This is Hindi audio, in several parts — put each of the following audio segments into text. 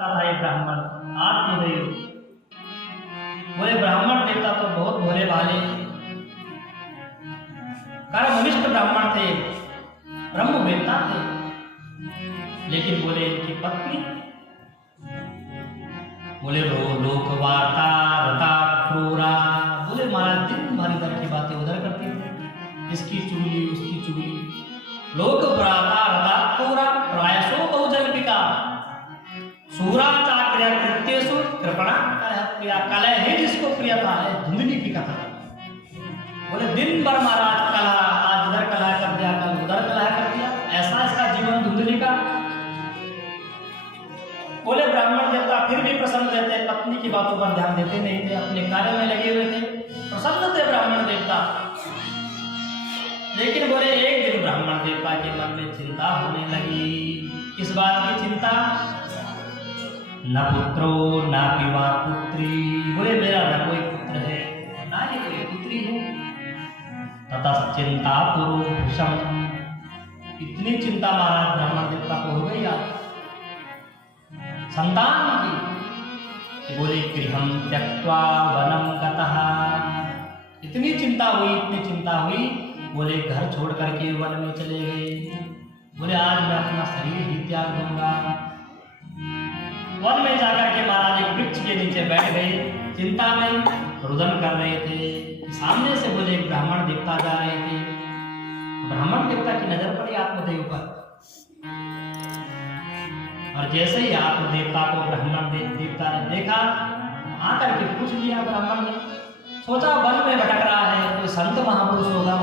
था ये ब्राह्मण आत्मदेव। बोले ब्राह्मण देवता तो बहुत भोले भाले कर्मनिष्ठ ब्राह्मण थे, ब्रह्मवेत्ता थे, लेकिन बोले इनकी पत्नी बोले लोक वार्ता रता क्रूरा। बोले महाराज दिन भर इधर की बातें उधर करती थी, इसकी चुगली उसकी चुगली। लोक वार्ता रता क्रूरा प्रायसो बहुजल्पिका सूरा चाक्रिया कृत्यसु कृपणा प्रिया। कलह है जिसको प्रियता है धुंधली की कथा। बोले दिन भर महाराज कला, आज इधर कला कर दिया, कल उधर कला कर दिया, ऐसा इसका जीवन धुंधली का। बोले ब्राह्मण देवता फिर भी प्रसन्न रहते, पत्नी की बातों पर ध्यान देते नहीं थे, अपने कार्य में लगे हुए थे, प्रसन्न थे ब्राह्मण देवता। लेकिन बोले एक दिन ब्राह्मण देवता के मन में चिंता होने लगी। किस बात की चिंता? न पुत्रो न पिवा पुत्री। बोले मेरा न कोई पुत्र है ना ही कोई पुत्री है। ततः चिंता पुरुषम। इतनी चिंता महाराज ब्राह्मण देवता को हो गई आज संतान की। बोले गृहम त्यक्त्वा वनम गतः। इतनी चिंता हुई, इतनी चिंता हुई, बोले घर छोड़ करके वन में चले गए। बोले आज मैं अपना शरीर ही त्याग दूंगा। वन में जाकर के महाराज एक वृक्ष के नीचे बैठ गए, चिंता में रुदन कर रहे थे। सामने से बोले एक ब्राह्मण देवता जा रहे थे। ब्राह्मण देवता की नजर पड़ी आत्मदेव पर, और जैसे ही आत्मदेवता को ब्राह्मण देवता ने देखा, आकर के पूछ लिया ब्राह्मण ने। सोचा वन में भटक रहा है, कोई संत महापुरुष होगा,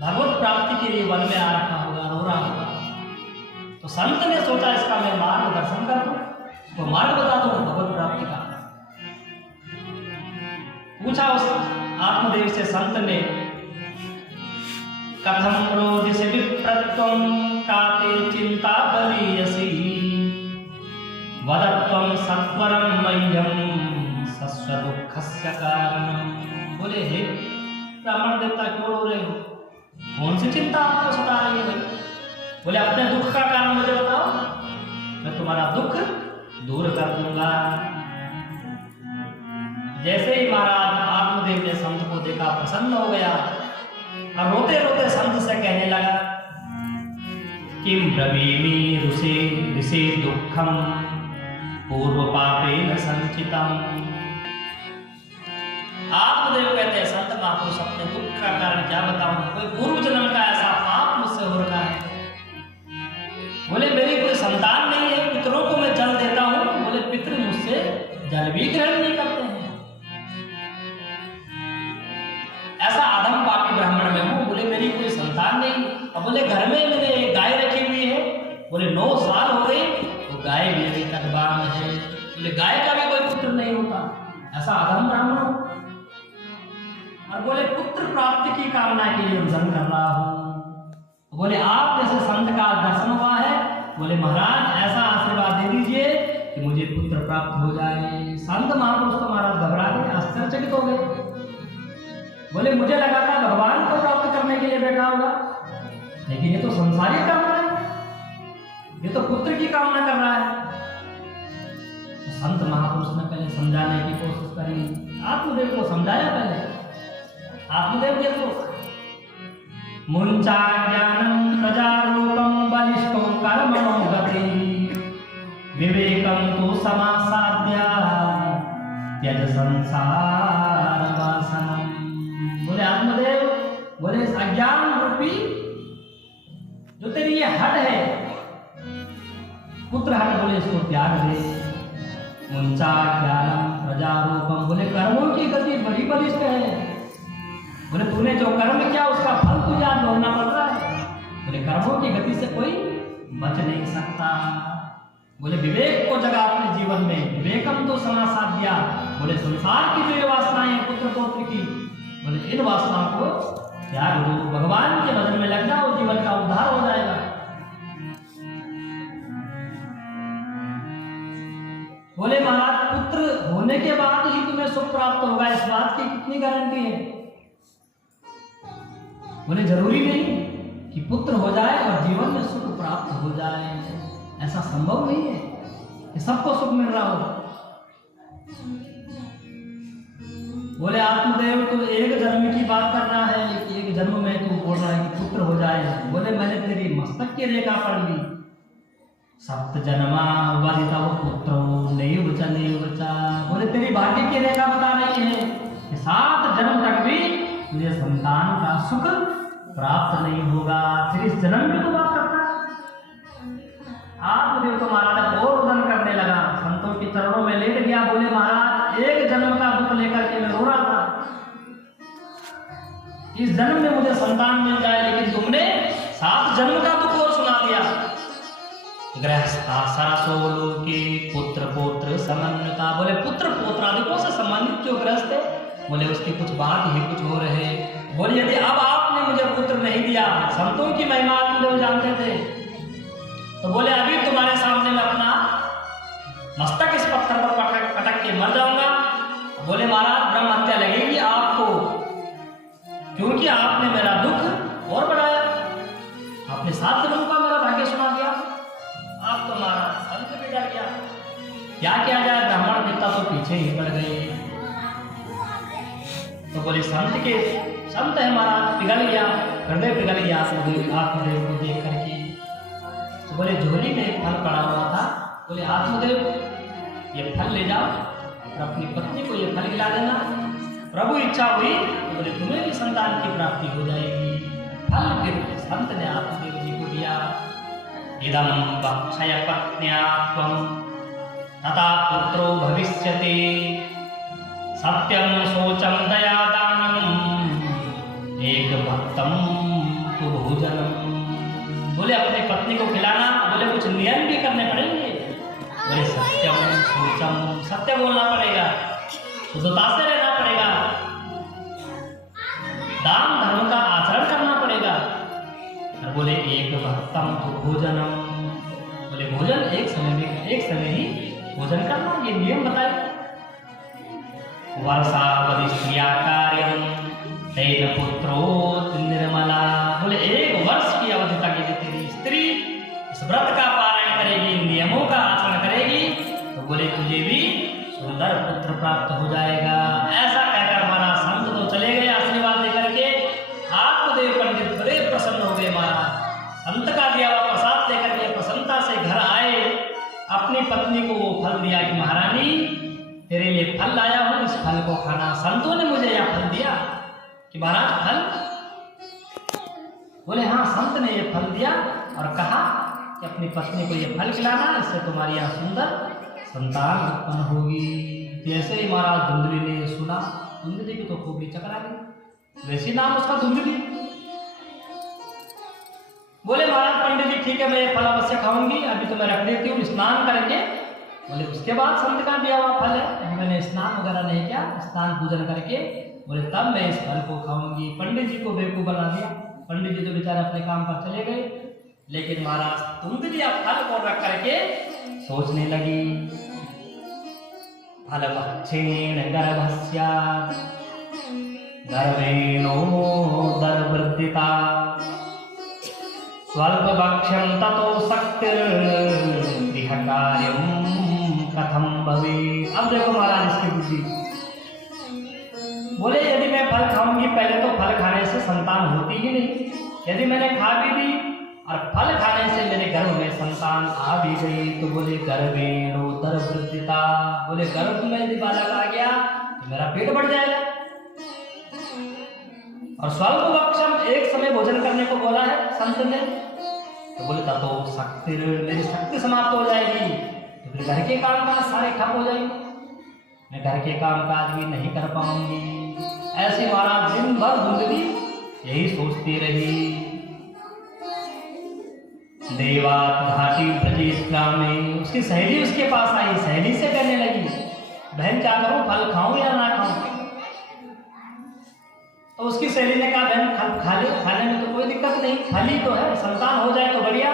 भगवत प्राप्ति के लिए वन में आ रखा होगा, रो रहा होगा। तो संत ने सोचा इसका मैं मार्ग दर्शन कर दूं, तो मार्ग बता दो भगवत प्राप्ति का। पूछा उस आत्मदेव से संत ने, कथम क्रोधिसे विप्रत्वं काते चिंता बलीयसी वदत्वं सत्वरं मह्यं सस्व दुःखस्य कारणम्। बोले हे ब्राह्मण देवता क्यों रो रहे हो, कौन सी चिंता आपको सता रही है भाई? बोले अपने दुख का कारण मुझे बताओ, मैं तुम्हारा दुख दूर कर दूंगा। जैसे ही महाराज आत्मदेव ने संत को देखा, प्रसन्न हो गया और रोते रोते संत से कहने लगा, किम ब्रवीमि ऋषे दुखम पूर्व पापेन संचितम। आत्मदेव कहते हैं संत महापुरुष अपने दुख का कारण क्या बताऊं, कोई पूर्व जन्म का ऐसा पाप मुझसे हो रहा है। बोले मेरी कोई संतान नहीं है, पितरों को मैं जल देता हूं, बोले पितृ मुझसे जल भी ग्रहण नहीं करते हैं। ऐसा आधम पापी ब्राह्मण में हूं, बोले मेरी कोई संतान नहीं। और बोले घर में मैंने एक गाय रखी हुई है, बोले 9 साल हो गई, वो गाय भी अभी तक बांध है। बोले गाय का भी कोई पुत्र नहीं होता, ऐसा आधम ब्राह्मण। और बोले पुत्र प्राप्ति की कामना के लिए रुदन कर रहा हूं। बोले आप जैसे संत का दर्शन हुआ है, बोले महाराज ऐसा आशीर्वाद दे दीजिए कि मुझे पुत्र प्राप्त हो जाए। संत महापुरुष तो महाराज घबरा गए, आश्चर्यचकित हो गए। बोले मुझे लगा था भगवान को प्राप्त करने के लिए बैठा होगा, लेकिन ये तो संसारिक कामना है, ये तो पुत्र की कामना कर रहा है। तो संत महापुरुष ने पहले समझाने की कोशिश करी, आत्मदेव को समझाया पहले। आत्मदेव देखो, मुंचा ज्ञानम प्रजारूपम बलिष्ठो कर्मणो गति विवेकम तो समासाद्या त्यज संसार वासनम। बोले आत्मदेव, बोले अज्ञान रूपी जो तेरी ये हट है, पुत्र हट, बोले इसको त्याग दे। मुंचा ज्ञानम प्रजारूपम, बोले कर्मों की गति बड़ी बलिष्ठ है। बोले तूने जो कर्म किया उसका फल तुझे आज भोगना पड़ रहा है। बोले कर्मों की गति से कोई बच नहीं सकता। बोले विवेक को जगा अपने जीवन में, विवेकम तो समासाद्या। बोले संसार की जो ये वासनाएं हैं पुत्र पौत्र की, बोले इन वासनाओं को त्याग दो, भगवान के भजन में लग जाओ, जीवन का उद्धार हो जाएगा। बोले महाराज पुत्र होने के बाद ही तुम्हें सुख प्राप्त होगा, इस बात की कितनी गारंटी है? बोले जरूरी नहीं कि पुत्र हो जाए और जीवन में सुख प्राप्त हो जाए, ऐसा संभव नहीं है। कि सबको सुख मिल रहा हो। बोले आत्मदेव तो एक जन्म की बात कर रहा है, एक जन्म में तू बोल रहा है कि पुत्र हो जाए। बोले मैंने तेरी मस्तक की रेखा पढ़ ली, सप्त जन्मा वरिता वो पुत्रो नहीं बचा। बोले तेरी भाग्य की रेखा बता रही है कि 7 जन्म तक भी तुझे संतान का सुख प्राप्त नहीं होगा, फिर इस जन्म की तो बात करता है। आत्मदेव तो महाराज और रुदन करने लगा, संतों के चरणों में लेट गया। बोले महाराज एक जन्म का दुख लेकर के मैं रो रहा था, इस जन्म में मुझे संतान मिल जाए, लेकिन तुमने 7 जन्म का दुख और सुना दिया। गृहस्था सरसोलो के पुत्र पौत्र समन्विता। बोले पुत्र पौत्रादिकों से संबंधित जो गृहस्थ है, बोले उसकी कुछ बात ही कुछ हो रहे। बोले यदि अब आपने मुझे पुत्र नहीं दिया, संतों की महिमा आत्मदेव जानते थे, तो बोले अभी तुम्हारे सामने मैं अपना मस्तक इस पत्थर पर पटक के मर जाऊंगा। बोले महाराज ब्रह्म हत्या लगेगी आपको, क्योंकि आपने मेरा दुख और बढ़ाया, आपने 7 जन्मों का मेरा भाग्य सुना दिया। आप तो महाराज संत भी डर गया, क्या किया जाए, ब्राह्मण देवता तो पीछे ही पड़ गए। तो बोले संत है महाराज, पिघल गया, हृदय पिघल गया आत्मदेव को देख करके। तो बोले झोली में एक फल पड़ा हुआ था, बोले आत्मदेव ये फल ले जाओ और अपनी पत्नी को ये फल खिला देना, प्रभु इच्छा हुई तो बोले तुम्हें भी संतान की प्राप्ति हो जाएगी। फल फिर संत ने आत्मदेव जी को दिया। इदं भक्षय पत्न्या त्वं तथा पुत्रो भविष्यति, सत्यं शोचं दया दानम् एक भक्तं तु भोजनम्। बोले अपनी पत्नी को खिलाना, बोले कुछ नियम भी करने पड़ेंगे। बोले सत्यम शोचम, सत्य बोलना पड़ेगा, शुद्धता से रहना पड़ेगा, दान धर्म का आचरण करना पड़ेगा। और बोले एक भक्तम तो भोजनम, बोले भोजन एक समय ही भोजन करना, ये नियम बताए। वर्षावधि स्त्रिया कार्यम तेन पुत्रो निर्मला। बोले 1 वर्ष की अवधि तक यदि तेरी स्त्री इस व्रत का पालन करेगी, नियमों का आचरण करेगी, तो बोले तुझे भी सुंदर पुत्र प्राप्त हो जाएगा। ऐसा कहकर महाराज संत तो चले गए आशीर्वाद देकर के। आत्मदेव पंडित बड़े प्रसन्न हो गए महाराज, संत का दिया हुआ प्रसाद लेकर के प्रसन्नता से घर आए। अपनी पत्नी को वो फल दिया कि महारानी तेरे लिए फल लाया हूं, इस फल को खाना। संतों ने मुझे यह फल दिया कि महाराज फल, बोले हाँ संत ने ये फल दिया और कहा कि अपनी पत्नी को ये फल खिलाना, इससे तुम्हारी यहाँ सुंदर संतान उत्पन्न होगी। जैसे ही महाराज धुंधली ने सुना, धुंधली की तो खोपड़ी चकरा गई, वैसे नाम उसका धुंधली। बोले महाराज पंडित जी ठीक है, मैं ये फल अवश्य खाऊंगी, अभी तो मैं रख देती हूँ, स्नान करेंगे। बोले उसके बाद संत का दिया हुआ फल है, मैंने स्नान वगैरह नहीं किया, स्नान पूजन करके बोले तब मैं इस फल को खाऊंगी। पंडित जी को बेवकूफ बना दिया। पंडित जी तो बेचारे अपने काम पर चले गए, लेकिन महाराज धुंधली फल को रख करके सोचने लगी। फल भक्षेण गर्भस्यात् गर्भेणोदरवृद्धिता स्वल्प भक्ष्यं ततो शक्तिर्गृह कार्यं कथम भवेत्। अब देखो महाराज इसकी बुद्धि। बोले यदि मैं फल खाऊंगी, पहले तो फल खाने से संतान होती ही नहीं, यदि मैंने खा भी दी और फल खाने से मेरे गर्भ में संतान आ भी गई, तो बोले गर्भेणोदरवृद्धिता, बोले गर्भ में यदि बालक आ गया तो मेरा पेट बढ़ जाएगा। और स्वल्प भक्षम, एक समय भोजन करने को बोला है संत ने, तो बोले ततो शक्ति, मेरी शक्ति समाप्त हो जाएगी, तो फिर घर के काम काज सारे ठप हो जाएंगे, मैं घर के काम काज भी नहीं कर पाऊंगी। ऐसे महाराज दिन भर धुंधली यही सोचती रही। देवात घाटी ब्रजेत्रा में उसकी सहेली उसके पास आई, सहेली से कहने लगी बहन क्या करूं, फल खाऊं या ना खाऊं। तो उसकी सहेली ने कहा बहन खा ले, खाने में तो कोई दिक्कत नहीं, फल ही तो है, संतान हो जाए तो बढ़िया,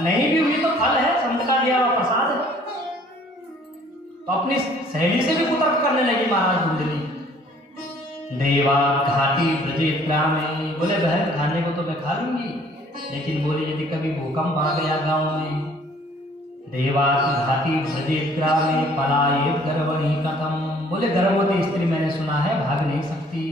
नहीं भी हुई तो फल है, संत का दिया हुआ प्रसाद है। तो अपनी सहेली से भी कुतर्क करने लगी महाराज धुंधली। देवा घाटी ब्रजेत्रा में, बोले बहन खाने को तो मैं खा लूंगी, लेकिन बोले यदि कभी भूकंप आ गया गांव में, देवाति घाती भजेत ग्रामे पलायेत गर्वणी कथम। बोले गर्भवती स्त्री मैंने सुना है भाग नहीं सकती।